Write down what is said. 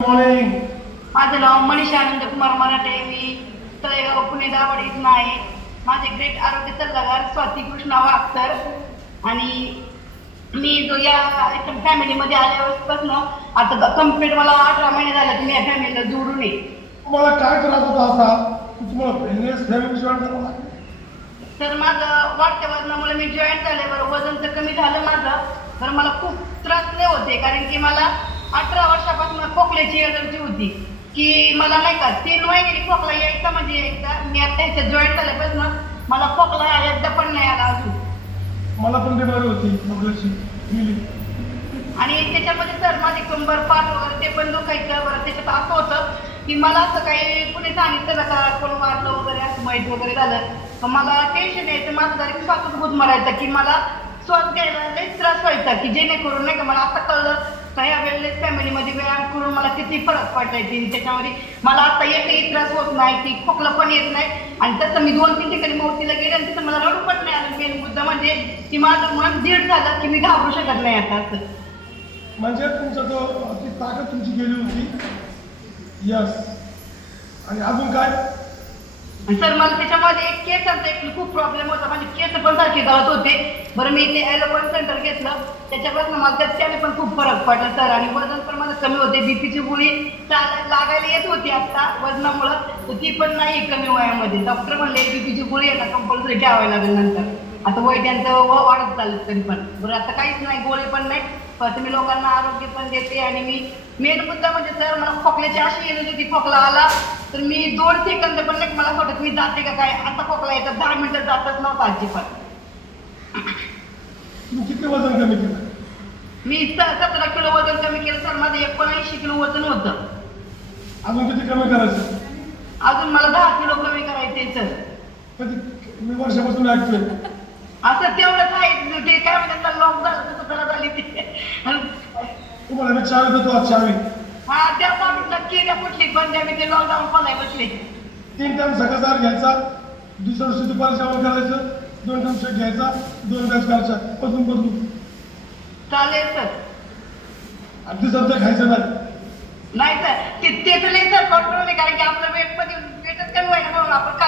Morning. माझं नाव मनीषा आनंद कुमार मराठे. मी तळेगाव पुणे दाभाडे इथून आहे. माझे ग्रेट आरोग्य सल्लागार स्वाती कृष्णा वागतर. आणि मी जो या फॅमिलीमध्ये आल्यापासून आता कम्प्लीट मला 18 महिने झाले तुम्ही या फॅमिलीला जोडून आहे. तुम्हाला काय त्रास होता असा तुम्हाला वेलनेस फॅमिली जॉईन करावं? तर माझं वाढत्या वजनामुळे मी जॉईन झाल्यावर वजन तर कमी झालं माझं. तर मला खूप त्रास नाही होते, कारण की मला 18 वर्षापासून खोकल्याची एलर्जी होती. की मला नाही का 3 महिने खोकला यायचा म्हणजे यायचा. मी आता ह्याच्यात जॉईन झाल्यापासून मला खोकला एकदा पण नाही आला अजून. मला पण बिमारी होती खोकल्याची. आणि त्याच्यामध्ये सर माझी कंबर पाठ वगैरे ते पण दुखायचं. बरं त्याच्यात असं होतं की मला असं काही कुणी सांगितलं का कोण वाढलं वगैरे असं माहीत वगैरे झालं तर मला टेन्शन यायचं. माझं डायरेक्ट श्वासच गुद मारायचा की मला श्वास घ्यायला लई त्रास व्हायचा. की जेणेकरून नाही का मला असं कळलं का या वेळेस फॅमिलीमध्ये व्यायाम करून मला किती फरक पडायचे. त्याच्यामध्ये मला आता एकही त्रास होत नाही, की खोकला पण येत नाही. आणि तसं मी 2-3 ठिकाणी मावतीला गेले आणि तिथं मला रडू पण नाही आलं. मेन मुद्दा म्हणजे की माझं मन दीड झालं की मी घाबरू शकत नाही आता असं. म्हणजे तुमचा जो ती ताकद तुमची गेली होती. यस. आणि अजून काय? सर मला त्याच्यामध्ये एक केसांचा एक खूप प्रॉब्लेम होता. माझे केस पण सारखे गळत होते. बरं मी ते ॲलोपॅथ सेंटर घेतलं, त्याच्यापासून मला त्याने पण खूप फरक पडला सर. आणि वजन पण माझं कमी होते. बीपीची गोळी लागायला येत होती आता वजनामुळं, तर ती पण नाही कमी वयामध्ये. डॉक्टर म्हणले बीपीची गोळी आहे ना कंपल्सरी घ्यावी लागेल नंतर. आता वय त्यांचं वाढत चाललं तरी पण. बरं आता काहीच नाही, गोळी पण नाही. पण मी लोकांना आरोग्य पण देते. आणि मी मेन मुद्दा म्हणजे सर मला खोकल्याची अशी येत होती, खोकला आला तर मी 2 सेकंद पण नाही मला वाटत मी जाते का काय. आता खोकला येतात 10 मिनिटं जातच नव्हता अजिबात. तुम्ही किती वजन कमी केलं? मी 17 किलो वजन कमी केलं सर. माझं 79 किलो वजन होतं. अजून किती कमी करायचं? अजून मला 10 किलो कमी करायचे सर. कधी मी वर्षापासून ऐकतोय. असं तेवढंच आहे. ते काय म्हणतात लॉक झालं तसं त्याला झाली ते. तुम्हाला मी चावी देतो आज चावी. हा त्या नक्की त्या कुठली पण त्या मी ते लॉकडाऊन खोलाय बसले. 3 टाइम सकाळचा घ्यायचा, दुसऱ्या दिवशी दुपारी जेवण करायचं, 2 टाइम शेक घ्यायचा, 2 बॅच करायचा. बदलून चालेल सर. अगदी सध्या खायचं नाही. नाही सर ते तर नाही सर कंट्रोल आहे, कारण की आपलं वेट वेटच कमी व्हायला म्हणून आपण